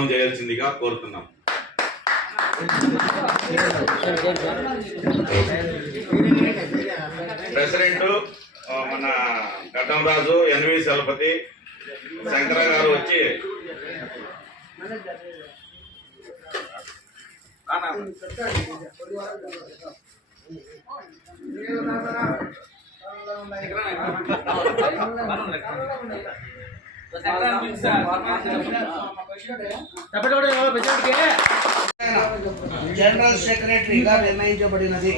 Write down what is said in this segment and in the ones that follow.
నామకరణం చేయాల్సిందిగా కోరుతున్నాం. ప్రెసిడెంట్ మన ఘటం రాజు ఎన్వి చలపతి శంకర గారు వచ్చి జనరల్ సెక్రటరీగా నిర్ణయించబడినది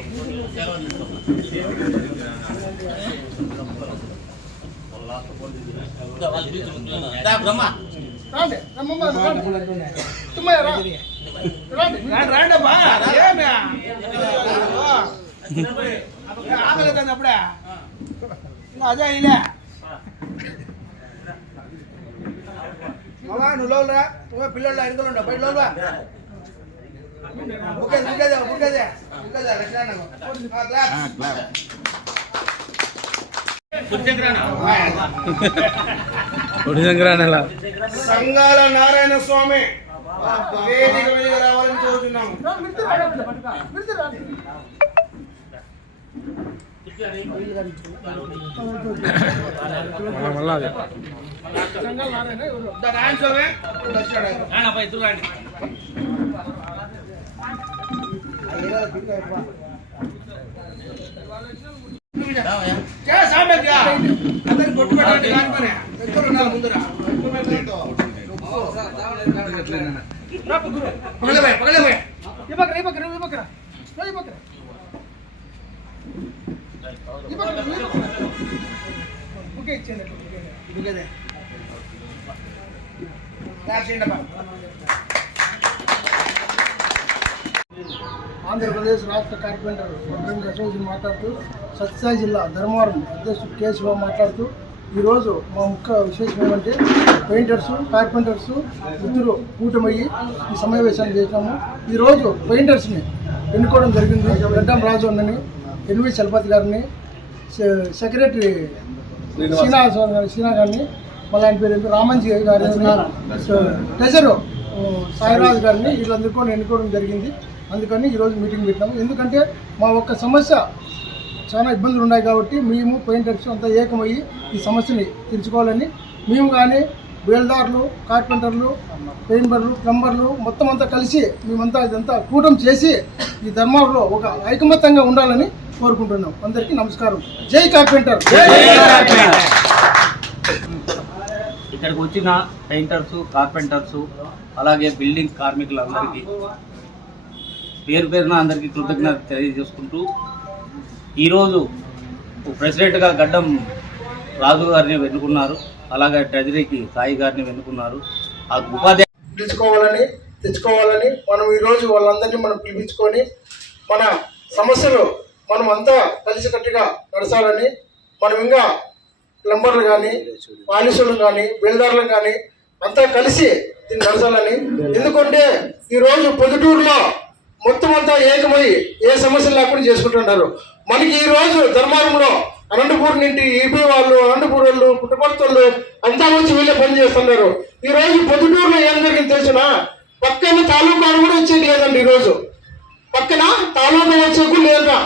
రాండి రమ్మమ్మ, రాండి. తుమ్మయ్య, రా. రాండి. రాండమ్మా ఏమి? ఏ, ఆగలేదండి అప్పుడే ఇంకా అదే ఇలా లోలురా నువ్వు పిల్లలు ఎరుకలు ఉండవు బయట లోలురా బుక్కేది బుక్కేది బుక్కేది బుక్కేది లక్ష్మణకు క్లాప్ సంఘాల నారాయణ స్వామి వేదిక మీద రావాలని కోరుతున్నాము చే సాంబయ్య అందరికి బొట్టు పెట్టండి కాని పని ఎక్కడ ఉండాలి ముందర పగలే ముగ్గురు. పగలే పోయి పగలే పోయి ఈ పక్కన, ఈ పక్కన, ఈ పక్కన. రా, ఈ పక్కన. ఈ పక్కన, ఈ పక్కన. బుకే ఇచ్చేయండి, ఆంధ్రప్రదేశ్ రాష్ట్ర కార్పెంటర్ వడ్రంగి అశోక్ మాట్లాడుతూ సత్యసాయి జిల్లా ధర్మవరం అధ్యక్షుడు కేశవ మాట్లాడుతూ ఈరోజు మా ముఖ్య విశేషం ఏమంటే పెయింటర్స్ కార్పెంటర్స్ ఇద్దరు కూటమయ్యి ఈ సమావేశాన్ని చేశాము. ఈరోజు పెయింటర్స్ని ఎన్నుకోవడం జరిగింది. గడ్డం రాజు అన్నని ఎన్వి చలపతి గారిని సెక్రటరీ శ్రీనివాస. గారి శ్రీనా గారిని మళ్ళీ ఆయన పేరు? రామంజీ గారిని ట్రెజరు సాయిరాజు గారిని వీళ్ళందరికీ కూడా ఎన్నుకోవడం జరిగింది. అందుకని ఈరోజు మీటింగ్ పెట్టాము ఎందుకంటే మా ఒక్క సమస్య చాలా ఇబ్బందులు ఉన్నాయి కాబట్టి మేము పెయింటర్స్ అంతా ఏకమయ్యి ఈ సమస్యని తీర్చుకోవాలని మేము కానీ బేల్దారులు కార్పెంటర్లు పెయింటర్లు ప్లంబర్లు మొత్తం అంతా కలిసి మేమంతా ఇదంతా కూటమి చేసి ఈ ధర్మంలో ఒక ఐకమత్యంగా ఉండాలని కోరుకుంటున్నాం. అందరికీ నమస్కారం. జై కార్పెంటర్! ఇక్కడికి వచ్చిన పెయింటర్స్ కార్పెంటర్స్ అలాగే బిల్డింగ్ కార్మికులందరికీ పేరు పేరున అందరికీ కృతజ్ఞత తెలియజేసుకుంటూ ఈరోజు ప్రెసిడెంట్గా గడ్డం రాజు గారిని వెన్నుకున్నారు అలాగే ట్రెజరీకి సాయి గారిని వెన్నుకున్నారు. ఆ ఉపాధ్యాయ పిలుచుకోవాలని తెచ్చుకోవాలని మనం ఈరోజు వాళ్ళందరినీ మనం పిలిపించుకొని మన సమస్యలు మనం అంతా కలిసికట్టుగా నడచాలని మనం ఇంకా ప్లంబర్లు కానీ పాలిసులు కానీ బిల్డర్లు కానీ అంతా కలిసి దీన్ని నడచాలని. ఎందుకంటే ఈరోజు పొద్దుటూరులో మొత్తం అంతా ఏకమై ఏ సమస్యలు లేకుండా చేసుకుంటున్నారు మనకి ఈ రోజు ధర్మారంలో అనంతపూర్ నుండి ఈపీ వాళ్ళు అనంతపూర్ వాళ్ళు పుట్టపర్తలు అంతా వచ్చి వీళ్ళే పని చేస్తున్నారు. ఈ రోజు పొద్దుటూరులో ఏం జరిగింది తెలిసిన? పక్కన తాలూకాలు కూడా వచ్చేది లేదండి ఈరోజు పక్కన తాలూకా వచ్చేకు లేదా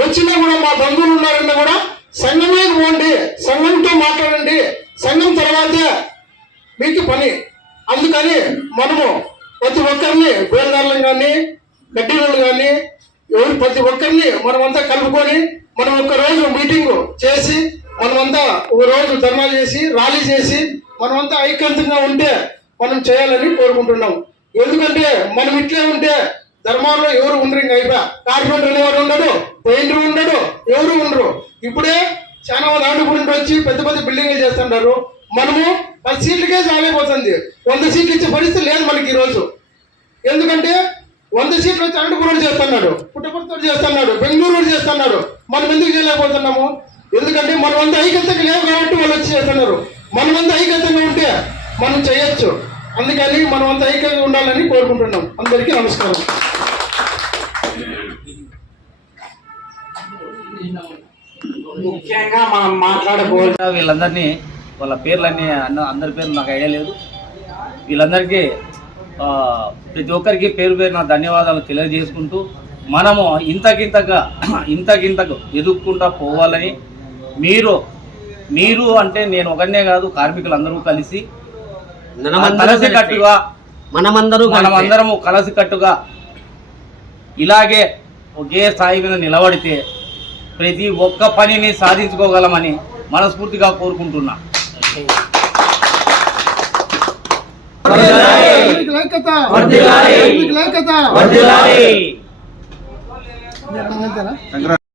వచ్చినా కూడా మా బంధువులు ఉన్నారన్నా కూడా సంఘమే పోండి సంఘంతో మాట్లాడండి. సంఘం తర్వాతే మీకు పని. అందుకని మనము ప్రతి ఒక్కరిని బేల్దారులను కానీ గడ్డీలు కానీ ఎవరు ప్రతి ఒక్కరిని మనమంతా కలుపుకొని మనం ఒక రోజు మీటింగ్ చేసి మనమంతా ఒక రోజు ధర్నాలు చేసి ర్యాలీ చేసి మనమంతా ఐక్యంతంగా ఉంటే మనం చేయాలని కోరుకుంటున్నాం. ఎందుకంటే మనం ఇట్లే ఉంటే ధర్మాల్లో ఎవరు ఉండరు ఇంకా అయిపోయా కార్పెంటర్ అనేవాడు ఉండడు పెయింటర్ ఉండడు ఎవరు ఉండరు. ఇప్పుడే చాలా మంది ఆండుపూడి వచ్చి పెద్ద పెద్ద బిల్డింగ్లు చేస్తుంటారు. మనము పది సీట్లకే చాలైపోతుంది. వంద సీట్లు ఇచ్చే పరిస్థితి లేదు మనకి ఈరోజు ఎందుకంటే వంద సీట్లు వచ్చి అనంతపురం చేస్తున్నాడు పుట్టపర్తి చేస్తున్నాడు బెంగళూరు చేస్తున్నాడు. మనం ఎందుకు చేయలేకపోతున్నాము? ఎందుకంటే మనం అంత ఐక్యతగా లేవు కాబట్టి వాళ్ళు వచ్చి చేస్తున్నారు. మనం అంత ఐక్యతంగా ఉంటే మనం చేయొచ్చు. అందుకని మనం అంత ఐక్యంగా ఉండాలని కోరుకుంటున్నాం. అందరికీ నమస్కారం. ముఖ్యంగా మనం మాట్లాడుకోవాలి వీళ్ళందరినీ వాళ్ళ పేర్లన్నీ అన్న అందరి పేర్లు నాకు ఐడియా లేదు. వీళ్ళందరికీ ఆ, ప్రతి ఒక్కరికి పేరు పేరు నా ధన్యవాదాలు తెలియజేసుకుంటూ మనము ఇంతకింతగా ఇంతకింతకు ఎదుక్కుంటా పోవాలని మీరు మీరు అంటే నేను ఒకనే కాదు కార్మికులందరూ కలిసి కలిసి కట్టుగా మనమందరూ మనమందరము కలిసి కట్టుగా ఇలాగే ఒకే స్థాయి మీద నిలబడితే ప్రతి ఒక్క పనిని సాధించుకోగలమని మనస్ఫూర్తిగా కోరుకుంటున్నా. ఐక్యత. ఐక్యత. వర్ధిల్లాలి. అంతేనా?